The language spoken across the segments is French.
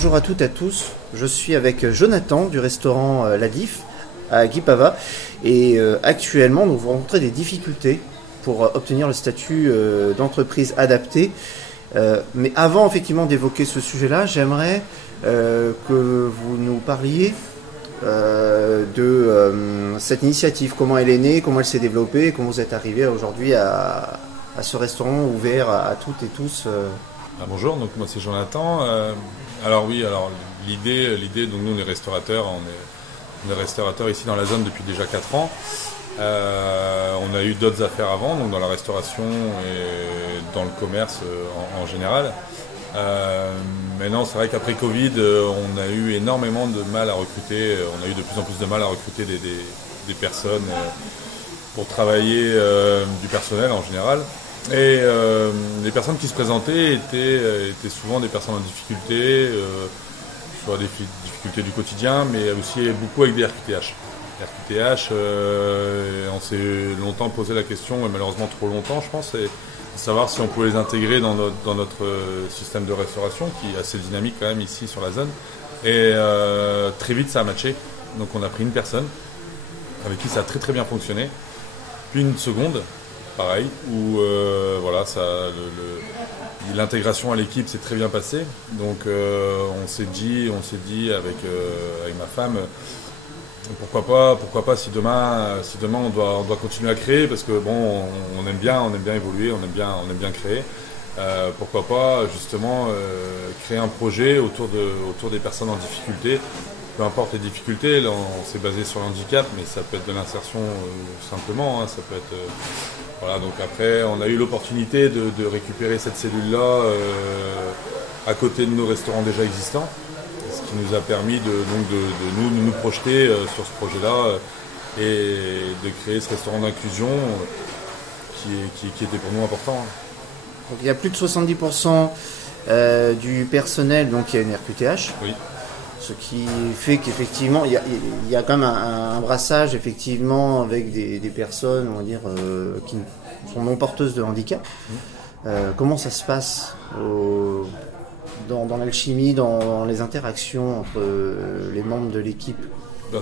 bonjour à toutes et à tous. Je suis avec Jonathan du restaurant La Diff à Guipava et actuellement nous rencontrons des difficultés pour obtenir le statut d'entreprise adaptée. Mais avant effectivement d'évoquer ce sujet-là, j'aimerais que vous nous parliez de cette initiative, comment elle est née, comment elle s'est développée, comment vous êtes arrivé aujourd'hui à ce restaurant ouvert à toutes et tous. Bonjour, donc moi c'est Jonathan. Alors l'idée, donc nous on est restaurateurs, on est restaurateurs ici dans la zone depuis déjà 4 ans. On a eu d'autres affaires avant, donc dans la restauration et dans le commerce en général. Maintenant c'est vrai qu'après Covid, on a eu énormément de mal à recruter, on a eu de plus en plus de mal à recruter des personnes pour travailler du personnel en général. Et les personnes qui se présentaient étaient souvent des personnes en difficulté, soit des difficultés du quotidien, mais aussi beaucoup avec des RQTH. RQTH, on s'est longtemps posé la question, et malheureusement trop longtemps je pense, et savoir si on pouvait les intégrer dans notre système de restauration, qui est assez dynamique quand même ici sur la zone. Et très vite ça a matché, donc on a pris une personne avec qui ça a très très bien fonctionné, puis une seconde, pareil, où l'intégration à l'équipe s'est très bien passée. Donc on s'est dit avec ma femme, pourquoi pas si demain on doit continuer à créer, parce que bon, on aime bien évoluer, on aime bien créer. Pourquoi pas justement créer un projet autour des personnes en difficulté. Peu importe les difficultés, là on s'est basé sur le handicap, mais ça peut être de l'insertion simplement, hein, ça peut être voilà. Donc après on a eu l'opportunité de récupérer cette cellule-là à côté de nos restaurants déjà existants, ce qui nous a permis de nous projeter sur ce projet-là et de créer ce restaurant d'inclusion qui était pour nous important. Donc il y a plus de 70% du personnel donc, qui a une RQTH. Oui. Ce qui fait qu'effectivement, il y a quand même un brassage effectivement avec des personnes, on va dire, qui sont non porteuses de handicap. Comment ça se passe dans l'alchimie, dans les interactions entre les membres de l'équipe?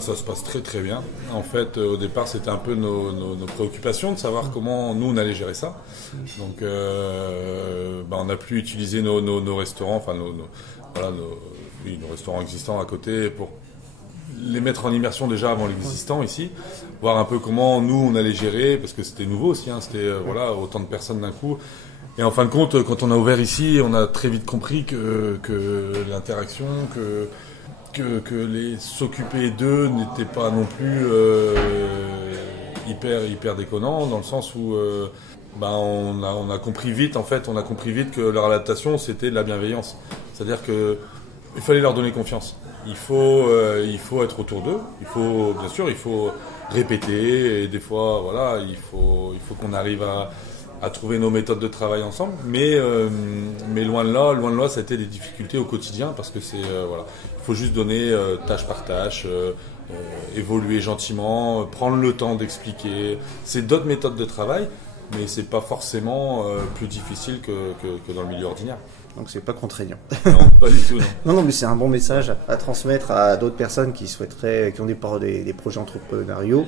Ça se passe très très bien. En fait, au départ, c'était un peu nos préoccupations de savoir comment nous on allait gérer ça. Donc, on a pu utiliser nos restaurants, enfin nos restaurants existants à côté pour les mettre en immersion déjà avant l'existant ici, voir un peu comment nous on allait gérer, parce que c'était nouveau aussi, hein, c'était autant de personnes d'un coup. Et en fin de compte, quand on a ouvert ici, on a très vite compris que l'interaction, que s'occuper d'eux n'était pas non plus hyper déconnant, dans le sens où on a compris vite que leur adaptation c'était de la bienveillance. C'est-à-dire que il fallait leur donner confiance. Il faut être autour d'eux. Il faut répéter. Et des fois, voilà, il faut qu'on arrive à trouver nos méthodes de travail ensemble. Mais loin de là, ça a été des difficultés au quotidien, parce que il faut juste donner tâche par tâche, évoluer gentiment, prendre le temps d'expliquer. C'est d'autres méthodes de travail, mais c'est pas forcément plus difficile que dans le milieu ordinaire. Donc c'est pas contraignant. Non, pas du tout. Non, mais c'est un bon message à transmettre à d'autres personnes qui ont des projets entrepreneuriaux,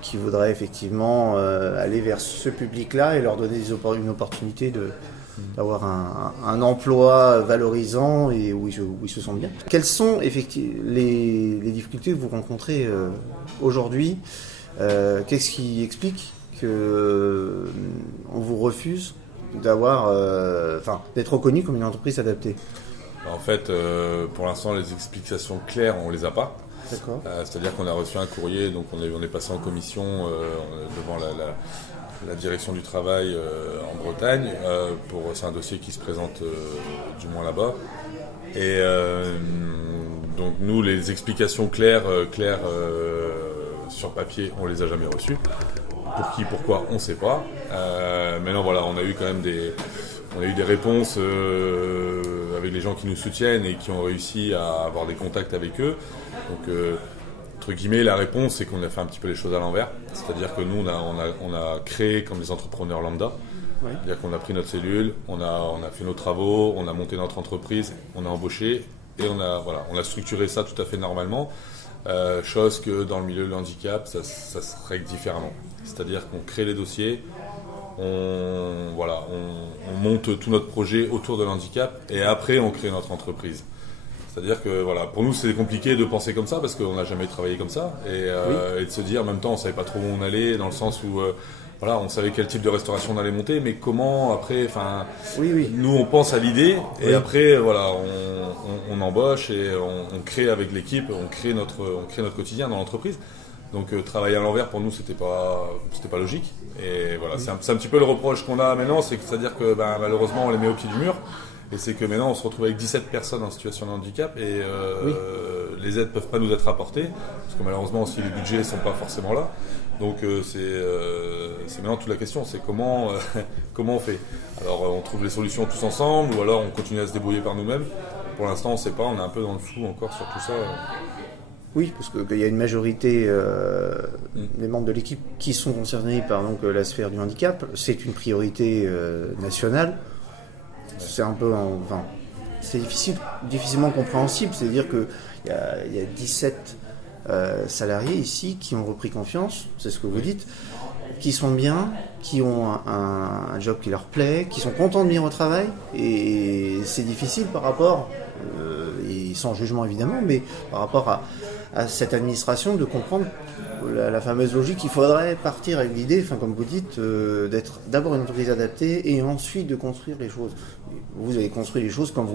qui voudraient effectivement aller vers ce public-là et leur donner une opportunité d'avoir un emploi valorisant et où ils se sentent bien. Quelles sont effectivement les difficultés que vous rencontrez aujourd'hui? Qu'est-ce qui explique que on vous refuse d'être reconnu comme une entreprise adaptée? En fait, pour l'instant, les explications claires, on les a pas. D'accord. C'est-à-dire qu'on a reçu un courrier, donc on est passé en commission devant la direction du travail en Bretagne. C'est un dossier qui se présente du moins là-bas. Et donc nous, les explications claires sur papier, on les a jamais reçues. Pour qui, pourquoi, on ne sait pas. Maintenant, voilà, on a eu quand même des réponses avec les gens qui nous soutiennent et qui ont réussi à avoir des contacts avec eux. Donc, entre guillemets, la réponse, c'est qu'on a fait un petit peu les choses à l'envers. C'est-à-dire que nous, on a créé comme des entrepreneurs lambda. Oui. C'est-à-dire qu'on a pris notre cellule, on a fait nos travaux, on a monté notre entreprise, on a embauché et on a structuré ça tout à fait normalement. Chose que dans le milieu de handicap, ça se règle différemment. C'est-à-dire qu'on crée les dossiers, on monte tout notre projet autour de l'handicap et après on crée notre entreprise. C'est-à-dire que pour nous c'est compliqué de penser comme ça parce qu'on n'a jamais travaillé comme ça et de se dire en même temps on ne savait pas trop où on allait dans le sens où on savait quel type de restauration on allait monter, mais comment après, nous on pense à l'idée et après on embauche et on crée avec l'équipe, on crée notre quotidien dans l'entreprise. Donc travailler à l'envers pour nous c'était pas logique et c'est un petit peu le reproche qu'on a maintenant, c'est-à-dire que malheureusement on les met au pied du mur. Et c'est que maintenant on se retrouve avec 17 personnes en situation de handicap et les aides ne peuvent pas nous être apportées parce que malheureusement aussi les budgets ne sont pas forcément là. Donc c'est maintenant toute la question, c'est comment on fait. Alors on trouve les solutions tous ensemble ou alors on continue à se débrouiller par nous-mêmes. Pour l'instant on ne sait pas, on est un peu dans le flou encore sur tout ça. Oui, parce qu'il y a une majorité des membres de l'équipe qui sont concernés par la sphère du handicap. C'est une priorité nationale. C'est un peu, c'est difficilement compréhensible. C'est-à-dire qu'il y a 17 salariés ici qui ont repris confiance, c'est ce que vous dites, qui sont bien, qui ont un job qui leur plaît, qui sont contents de venir au travail. Et c'est difficile par rapport, et sans jugement évidemment, mais par rapport à cette administration de comprendre la fameuse logique. Il faudrait partir avec l'idée, comme vous dites, d'être d'abord une entreprise adaptée et ensuite de construire les choses. Vous avez construit les choses comme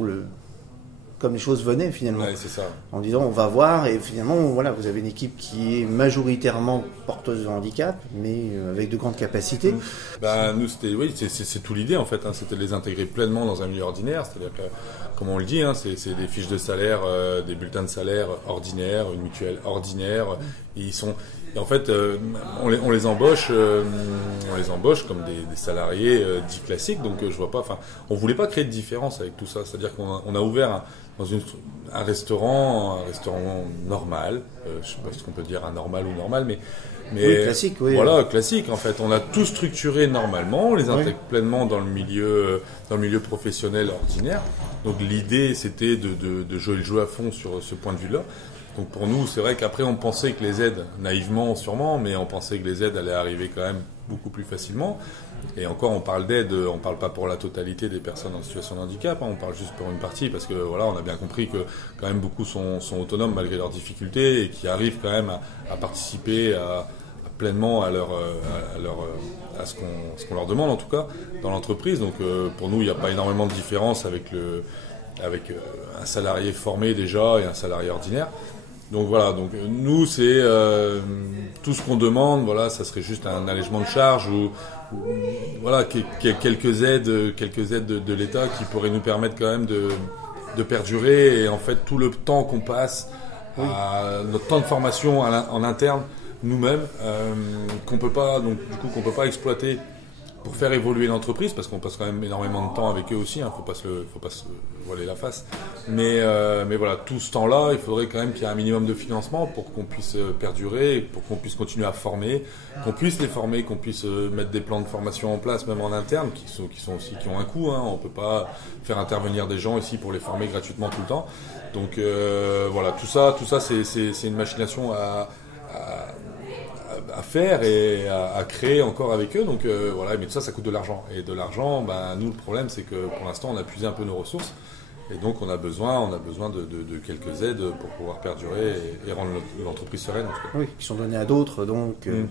les choses venaient finalement. Ouais, c'est ça. En disant on va voir et finalement vous avez une équipe qui est majoritairement porteuse de handicap mais avec de grandes capacités. Nous c'est tout l'idée en fait, c'était de les intégrer pleinement dans un milieu ordinaire, c'est-à-dire que comme on le dit, c'est des fiches de salaire, des bulletins de salaire ordinaires, une mutuelle ordinaire. Et en fait, on les embauche comme des salariés dits classiques. Donc je vois pas. On voulait pas créer de différence avec tout ça. C'est-à-dire qu'on a ouvert dans un restaurant normal. Je sais pas ce qu'on peut dire anormal ou normal, mais oui, classique, oui. Voilà, classique en fait. On a tout structuré normalement, on les intègre pleinement dans le milieu professionnel ordinaire. Donc l'idée c'était de jouer le jeu à fond sur ce point de vue-là. Donc pour nous, c'est vrai qu'après on pensait que les aides, naïvement sûrement, mais on pensait que les aides allaient arriver quand même beaucoup plus facilement. Et encore, on parle d'aide, on parle pas pour la totalité des personnes en situation de handicap, on parle juste pour une partie parce que on a bien compris que quand même beaucoup sont autonomes malgré leurs difficultés et qui arrivent quand même à participer pleinement à ce qu'on leur demande en tout cas dans l'entreprise. Donc pour nous, il n'y a pas énormément de différence avec un salarié formé déjà et un salarié ordinaire. Donc donc nous c'est tout ce qu'on demande, ça serait juste un allègement de charges ou quelques aides de l'État qui pourraient nous permettre quand même de perdurer et en fait tout le temps qu'on passe notre temps de formation en interne nous-mêmes qu'on peut pas exploiter pour faire évoluer l'entreprise parce qu'on passe quand même énormément de temps avec eux aussi, faut pas se voiler la face. Mais tout ce temps-là, il faudrait quand même qu'il y ait un minimum de financement pour qu'on puisse perdurer, pour qu'on puisse continuer à former, qu'on puisse les former, qu'on puisse mettre des plans de formation en place même en interne qui ont un coût. On peut pas faire intervenir des gens ici pour les former gratuitement tout le temps. Donc tout ça c'est une machination à faire et à créer encore avec eux. Donc mais tout ça coûte de l'argent. Et de l'argent, nous le problème c'est que pour l'instant on a puisé un peu nos ressources et donc on a besoin de quelques aides pour pouvoir perdurer et rendre l'entreprise sereine. Oui, qui sont données à d'autres donc. Et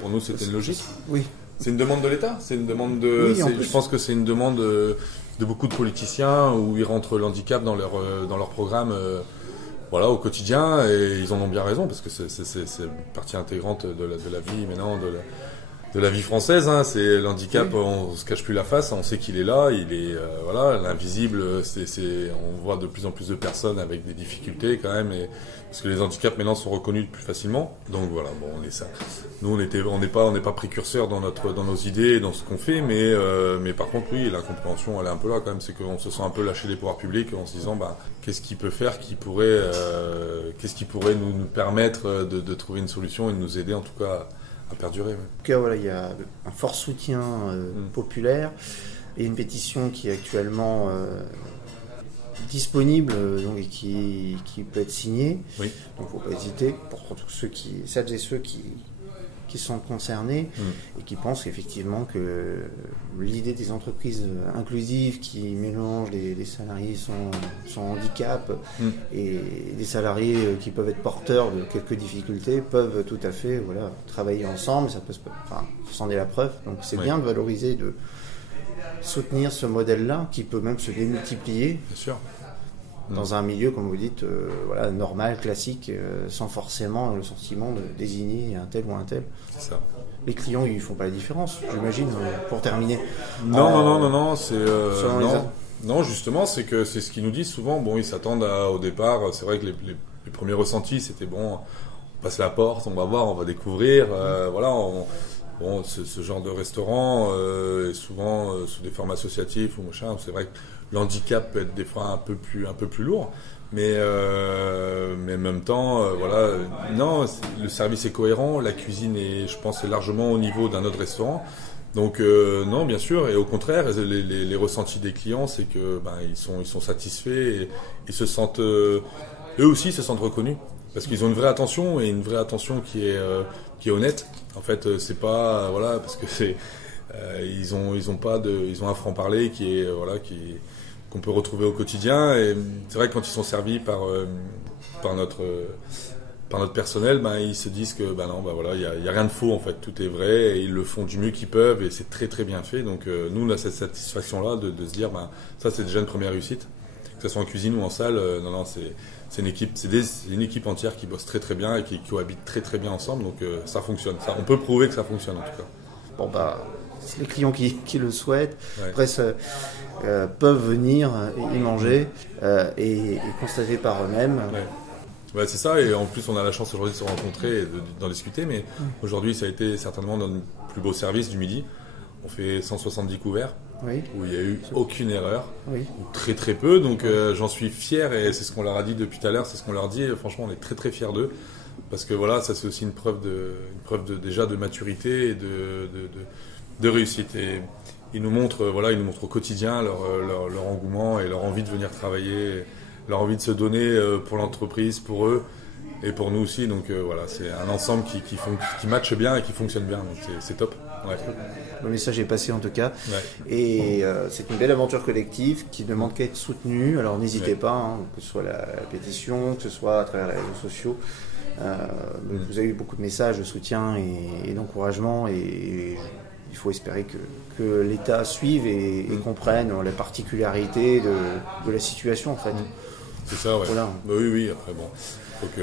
pour nous c'était une logique. Oui. C'est une demande de l'État. C'est une demande je pense que c'est une demande de beaucoup de politiciens où ils rentrent le handicap dans leur programme. Au quotidien, et ils en ont bien raison parce que c'est partie intégrante de la vie maintenant de la vie française. C'est l'handicap, on se cache plus la face, on sait qu'il est là, il est l'invisible. On voit de plus en plus de personnes avec des difficultés quand même, parce que les handicaps maintenant sont reconnus plus facilement. Donc on est ça. Nous on n'est pas précurseurs dans nos idées, dans ce qu'on fait, mais par contre l'incompréhension elle est un peu là quand même, c'est qu'on se sent un peu lâché des pouvoirs publics en se disant qu'est-ce qu'il peut faire qu'est-ce qui pourrait nous permettre de trouver une solution et de nous aider en tout cas à perdurer. En tout cas, il y a un fort soutien populaire et une pétition qui est actuellement disponible donc, et qui peut être signé. Oui. Donc il ne faut pas hésiter pour celles et ceux qui sont concernés et qui pensent effectivement que l'idée des entreprises inclusives qui mélangent des salariés sans handicap et des salariés qui peuvent être porteurs de quelques difficultés peuvent tout à fait travailler ensemble. Ça c'en est la preuve. Donc c'est bien de valoriser, de soutenir ce modèle-là qui peut même se démultiplier. Bien sûr. Dans un milieu, comme vous dites, normal, classique, sans forcément le sentiment de désigner un tel ou un tel. C'est ça. Les clients, ils font pas la différence, j'imagine, pour terminer. Non, c'est... non, justement, c'est ce qu'ils nous disent souvent. Bon, ils s'attendent au départ. C'est vrai que les premiers ressentis, c'était bon, on passe la porte, on va voir, on va découvrir. Bon, ce genre de restaurant est souvent sous des formes associatives ou machin. C'est vrai que l'handicap peut être des fois un peu plus lourd, mais en même temps, non, le service est cohérent, la cuisine je pense, est largement au niveau d'un autre restaurant. Donc non, bien sûr, et au contraire, les ressentis des clients, c'est que ils sont satisfaits et ils se sentent, eux aussi, se sentent reconnus. Parce qu'ils ont une vraie attention et une vraie attention qui est honnête. En fait, c'est pas parce que c'est ils ont un franc-parler qu'on peut retrouver au quotidien. Et c'est vrai que quand ils sont servis par notre personnel, ils se disent que il y a rien de faux en fait, tout est vrai et ils le font du mieux qu'ils peuvent et c'est très très bien fait. Donc nous on a cette satisfaction là de se dire ça c'est déjà une première réussite, que ce soit en cuisine ou en salle. C'est une équipe entière qui bosse très très bien et qui cohabite très très bien ensemble, donc ça fonctionne. On peut prouver que ça fonctionne en tout cas. Bon c'est les clients qui le souhaitent, après peuvent venir y manger et constater par eux-mêmes. Ouais, c'est ça, et en plus on a la chance aujourd'hui de se rencontrer et d'en discuter, mais aujourd'hui ça a été certainement notre plus beau service du midi. On fait 170 couverts. Oui. Où il n'y a eu aucune erreur, ou très très peu, donc j'en suis fier et c'est ce qu'on leur a dit depuis tout à l'heure, c'est ce qu'on leur dit, et franchement on est très très fiers d'eux, parce que ça c'est aussi une preuve déjà de maturité et de réussite, et ils nous montrent au quotidien leur engouement et leur envie de venir travailler, leur envie de se donner pour l'entreprise, pour eux et pour nous aussi, donc c'est un ensemble qui matche bien et qui fonctionne bien, donc c'est top. Ouais. Le message est passé en tout cas, et c'est une belle aventure collective qui ne demande qu'à être soutenue. Alors n'hésitez pas, que ce soit la pétition, que ce soit à travers les réseaux sociaux. Vous avez eu beaucoup de messages de soutien et d'encouragement, et il faut espérer que l'État suive et comprenne la particularité de la situation en fait. C'est ça, ouais. Voilà. Oui, après bon. Donc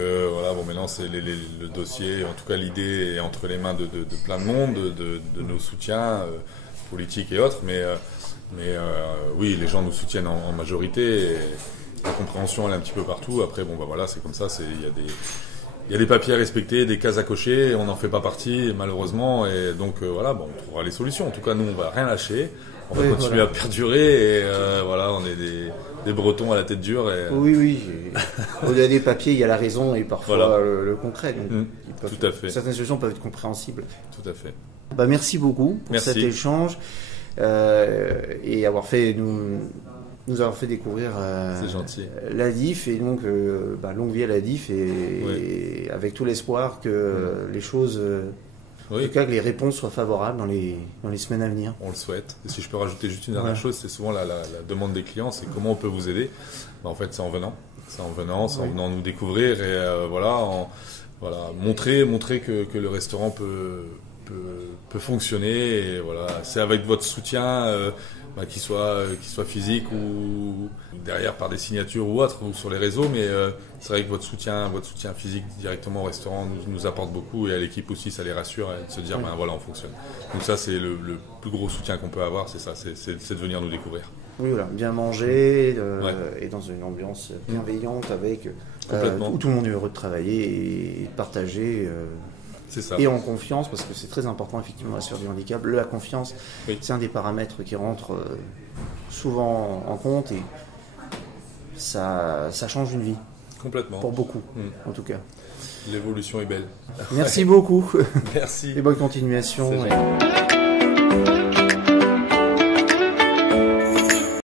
maintenant c'est le dossier, en tout cas l'idée est entre les mains de plein de monde, de nos soutiens politiques et autres, mais oui, les gens nous soutiennent en majorité, et la compréhension elle est un petit peu partout. Après c'est comme ça, il y a des papiers à respecter, des cases à cocher, on n'en fait pas partie malheureusement, et donc on trouvera les solutions. En tout cas nous on va rien lâcher, on va continuer à perdurer, et on est des Bretons à la tête dure. Oui. Au-delà des papiers, il y a la raison et parfois le concret. Donc tout à fait. Certaines solutions peuvent être compréhensibles. Tout à fait. Merci beaucoup pour cet échange et avoir fait nous avoir fait découvrir la DIF, et donc longue vie à la DIF, et avec tout l'espoir que les choses... En tout cas, que les réponses soient favorables dans les semaines à venir. On le souhaite. Et si je peux rajouter juste une dernière chose, c'est souvent la demande des clients, c'est comment on peut vous aider. En fait, c'est en venant. C'est en venant nous découvrir et montrer que le restaurant peut fonctionner. Et c'est avec votre soutien, qu'il soit physique ou derrière par des signatures ou autres, ou sur les réseaux, mais c'est vrai que votre soutien physique directement au restaurant nous apporte beaucoup, et à l'équipe aussi ça les rassure, et de se dire on fonctionne. Donc ça c'est le plus gros soutien qu'on peut avoir, c'est ça, c'est de venir nous découvrir. Oui, bien manger et dans une ambiance bienveillante avec où tout le monde est heureux de travailler et de partager. C'est ça. Et en confiance, parce que c'est très important effectivement la sphère du handicap. La confiance, c'est un des paramètres qui rentre souvent en compte, et ça change une vie. Complètement. Pour beaucoup, en tout cas. L'évolution est belle. Merci beaucoup. Merci. Et bonne continuation.